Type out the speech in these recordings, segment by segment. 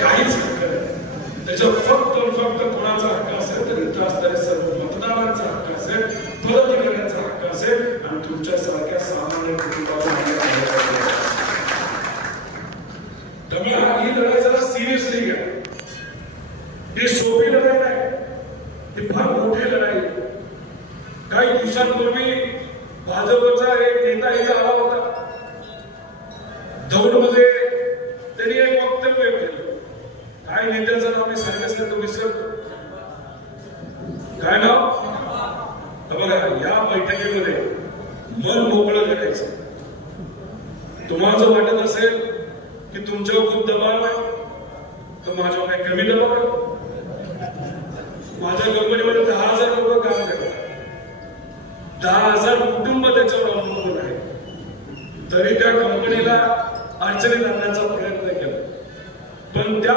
काहीच हक्क नाही त्याच्यावर फक्त फक्त कोणाचा हक्क असेल तर इथं सर्व मतदारांचा हक्क असेल पदाधिकाऱ्यांचा हक्क असेल आणि तुमच्या सारख्या सामान्य त्यामुळे ही लढाई जरा सिरियसली घ्या ही सोपी लढाई नाही ही फार मोठी लढाई काही दिवसांपूर्वी भाजप काही नेत्याचं नाव मी सांगितलं तर विसरतो काय नाव बघा या बैठकीमध्ये मन मोकळं करायचं तुम्हाला जर वाटत असेल की तुमच्यावर खूप दबाव आहे तर माझ्यावर काही कमी दबाव आहे माझ्या कंपनीमध्ये दहा हजार लोक काम करतात दहा हजार कुटुंब त्याच्यावर अवलंबून आहे तरी त्या कंपनीला अडचणीत आणण्याचा प्रयत्न केला पण त्या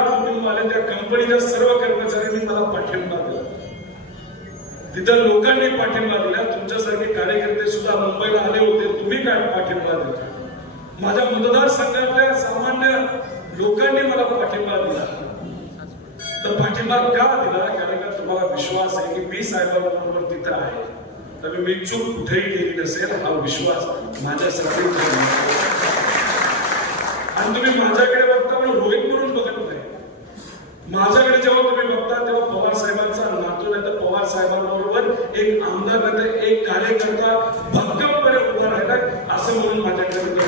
कंपनीच्या सर्व कर्मचाऱ्यांनी मला पाठिंबा दिला तिथं लोकांनी पाठिंबा दिला तुमच्यासारखे कार्यकर्ते सुद्धा मुंबईला आले होते तुम्ही काय पाठिंबा दिला माझ्या मतदारसंघातल्या सामान्य लोकांनी मला पाठिंबा दिला तर पाठिंबा का दिला कारण का तुम्हाला विश्वास आहे की मी साहेबांबरोबर तिथं आहे तर मी चूक कुठेही केली नसेल हा विश्वास माझ्यासाठी आणि तुम्ही माझ्याकडे बघता पण रोहित माझ्याकडे जेव्हा तुम्ही बघता तेव्हा पवार साहेबांचा नातू नाही तर पवार साहेबांबरोबर एक आमदार नाही तर एक कार्यकर्ता भक्कमपणे उभा राहतात असं म्हणून माझ्याकडे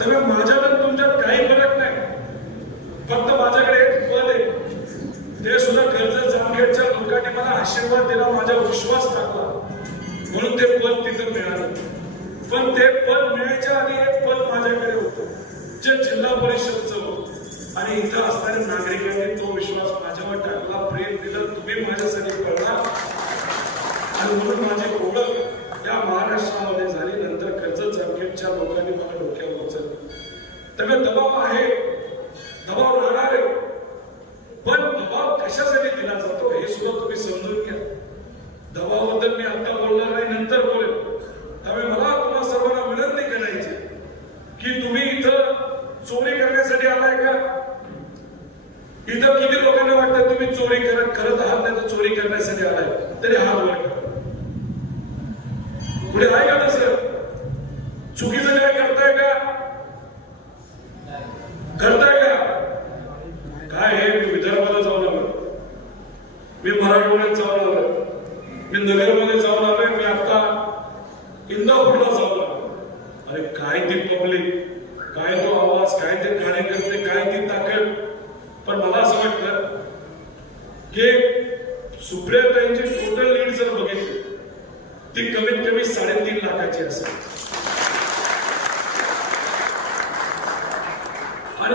तर माझ्या चुकीचं काय करताय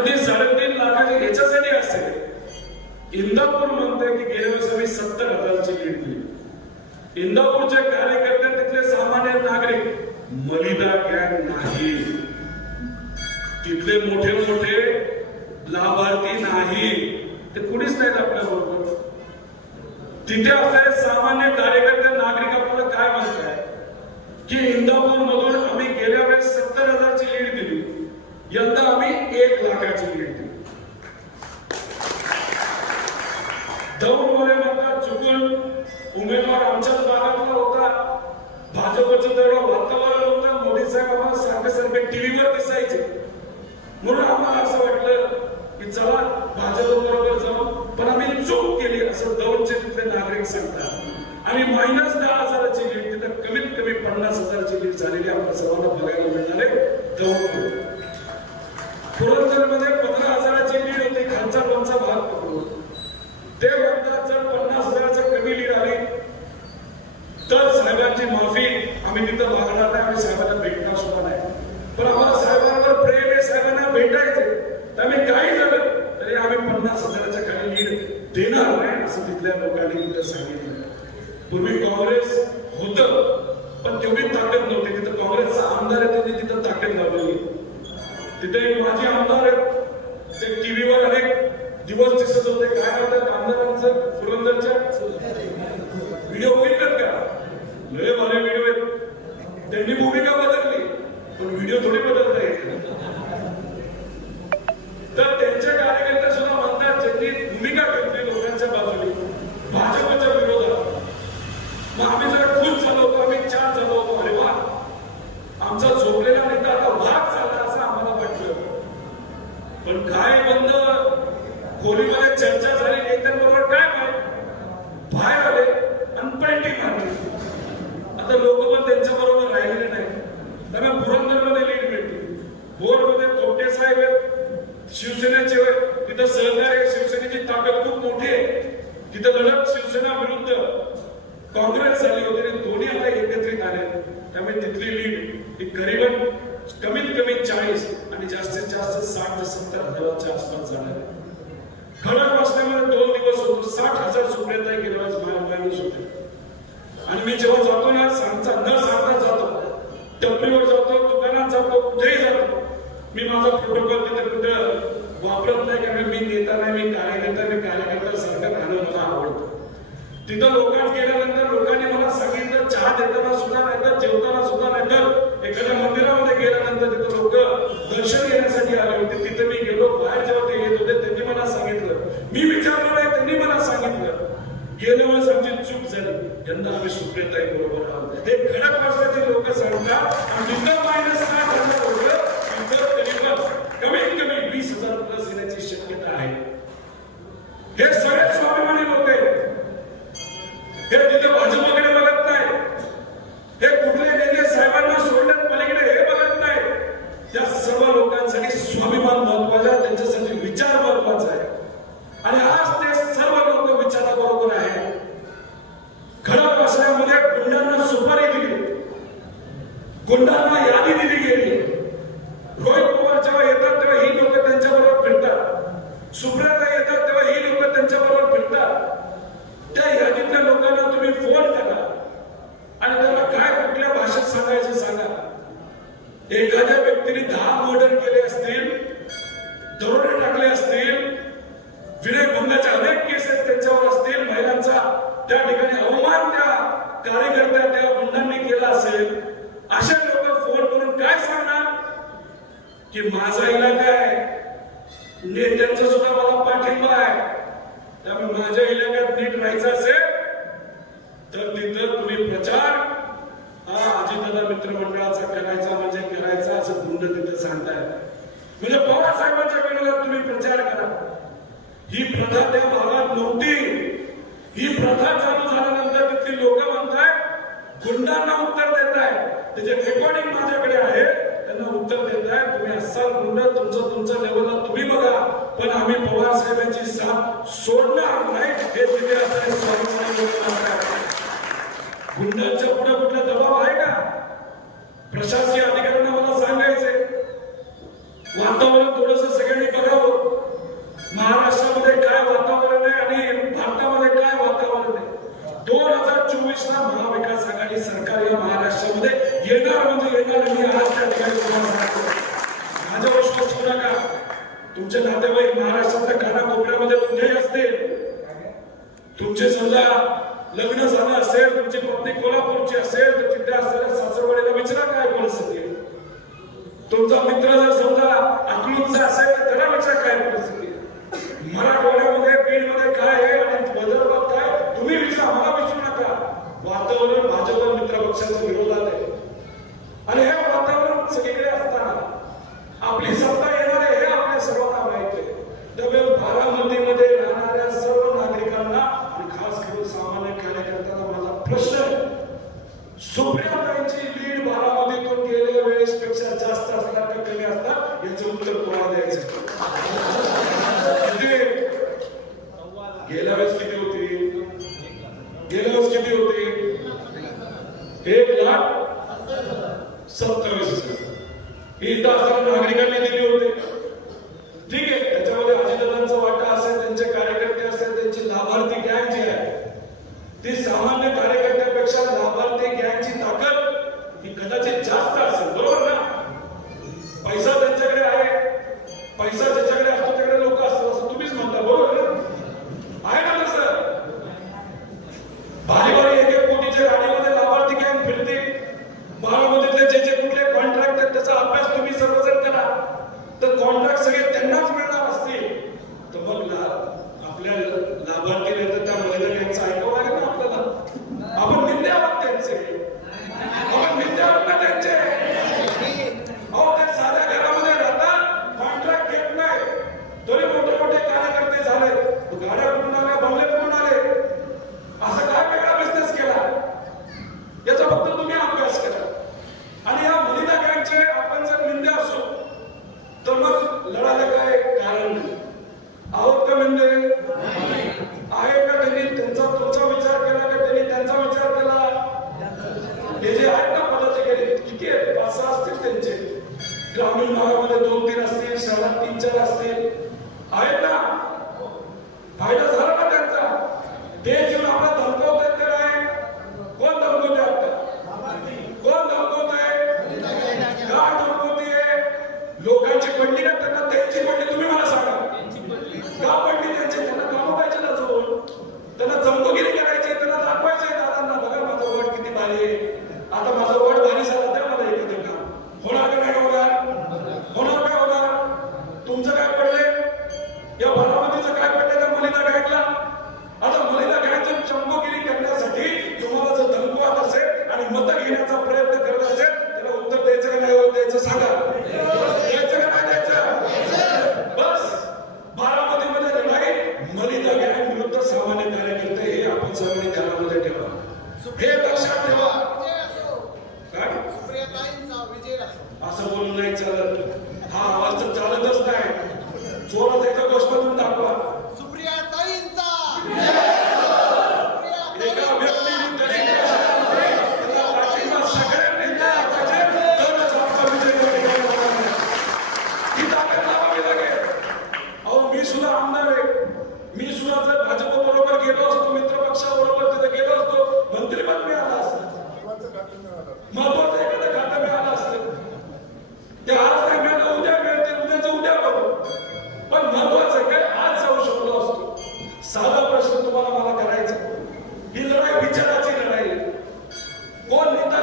आणि साडेतीन लाखाची याच्यासाठी असते इंदापूर म्हणते की गेल्या वर्षी आम्ही सत्तर हजाराची लीड दिली इंदापूरचे कार्यकर्ते तिथले सामान्य नागरिक मलिदा गँग नाही तिथले मोठे मोठे लाभार्थी नाही ते कुणीच नाहीत आपल्या बरोबर तिथे असणारे सामान्य कार्यकर्ते नागरिक आपल्याला काय म्हणत आहे की इंदापूर दौड गोरे म्हणतात चुकून उमेदवार आमच्याच भागातला होता भाजपचं तेवढं वातावरण होतं मोदी साहेब आम्हाला सारखे सारखे टीव्हीवर दिसायचे म्हणून आम्हाला असं वाटलं की चला भाजप बरोबर जाऊ पण आम्ही चूक केली असं दौडचे तिथले नागरिक सांगतात आणि मायनस दहा हजाराची लीड तिथं कमीत कमी पन्नास हजाराची लीड झालेली आपल्या सर्वांना बघायला मिळणार आहे दौड पुरंदरमध्ये पंधरा हजाराची लीड होती खालचा कोणचा भाग लोक पण त्यांच्या बरोबर राहिले नाही त्यांना पुरंदरमध्ये लीड मिळते भोरमध्ये तोटे साहेब आहेत शिवसेनेचे तिथं सहकार्य शिवसेनेची ताकद खूप मोठी आहे तिथं लढत टपरीवर जातो दुकानात जातो कुठेही जातो मी माझा प्रोटोकॉल तिथे कुठं वापरत नाही कारण मी नेता नाही मी कार्यकर्ता मी करता सरकार घालून मला आवडतं तिथं लोकांत गेल्यानंतर लोकांनी मला सांगितलं चहा देताना सुद्धा नाही जेवताना सुद्धा नाही एखाद्या मंदिरामध्ये गेल्यानंतर तिथं लोक दर्शन घेण्यासाठी आले होते तिथे मी गेलो बाहेर जेव्हा ते येत होते त्यांनी मला सांगितलं मी विचारलं नाही त्यांनी मला सांगितलं गेल्यामुळे वेळेस आमची चूक झाली यंदा आम्ही सुप्रियताई बरोबर आहोत हे खडक Remember त्यामुळे माझ्या इलाक्यात नीट राहायचं असेल तर तिथं तुम्ही प्रचार हा अजितदादा मित्रमंडळाचा करायचा म्हणजे करायचा असं गुंड तिथे सांगताय म्हणजे पवार साहेबांच्या तुम्ही प्रचार करा ही प्रथा त्या भागात नव्हती ही प्रथा चालू झाल्यानंतर तिथली लोक म्हणताय गुंडांना उत्तर देत आहे त्याचे रेकॉर्डिंग माझ्याकडे आहे त्यांना उत्तर देताय तुम्ही असाल गुंड तुमचं तुमचं लेवलला तुम्ही बघा पण आम्ही पवार साहेबांची साथ सोडणार नाही हे तिथे असणारे स्वाभिमानी गुंडांच्या पुढे कुठला दबाव आहे का प्रशासकीय não tinha de colar por ti acerto, నుంచి నీళ్లు బాగా कोण नेता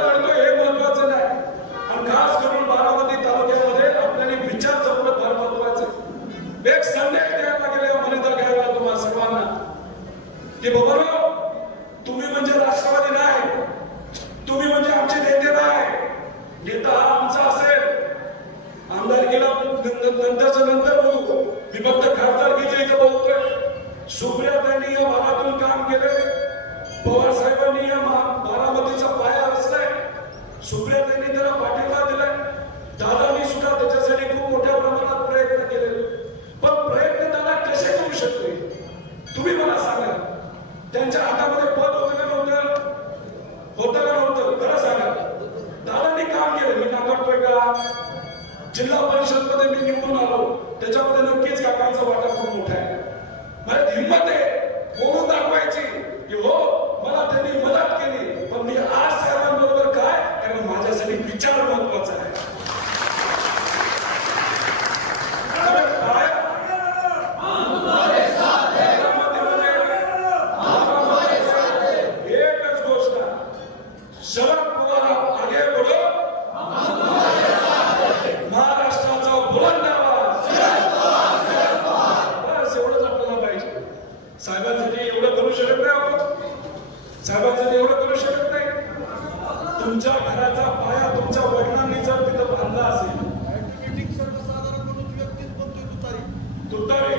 तुतारी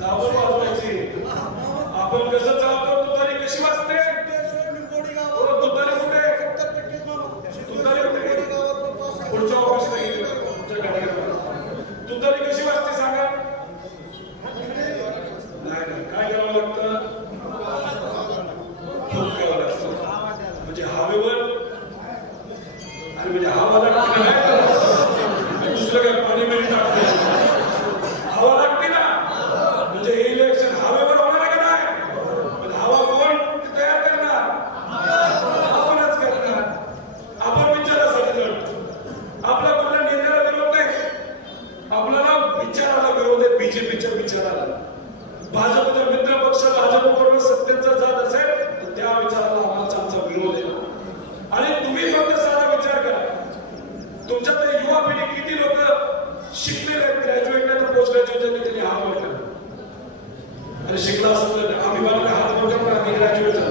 दावोबा negativas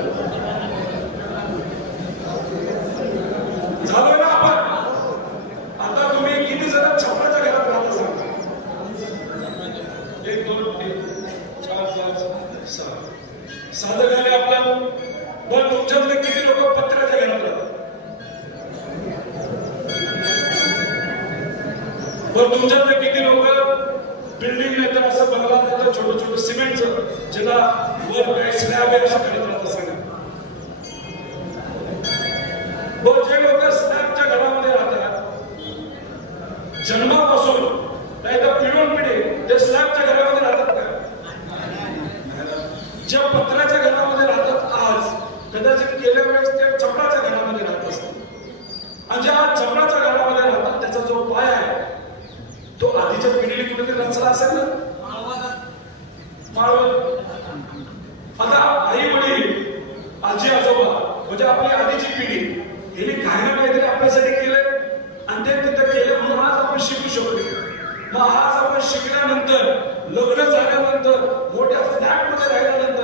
जन्मापासून नाही तर पिढून पिढी ते स्लॅबच्या घरामध्ये राहतात का ज्या पत्राच्या घरामध्ये राहतात आज कदाचित गेल्या वेळेस ते चपडाच्या घरामध्ये राहत असतात आणि ज्या आज चपडाच्या घरामध्ये राहतात त्याचा जो पाय आहे तो आधीच्या पिढीने कुठेतरी रचला असेल ना माळवत आता आई वडील आजी आजोबा म्हणजे आपली आधीची पिढी हिने काही ना काहीतरी आपल्यासाठी केलं आज आपण शिकल्यानंतर लग्न झाल्यानंतर मोठ्या मध्ये राहिल्यानंतर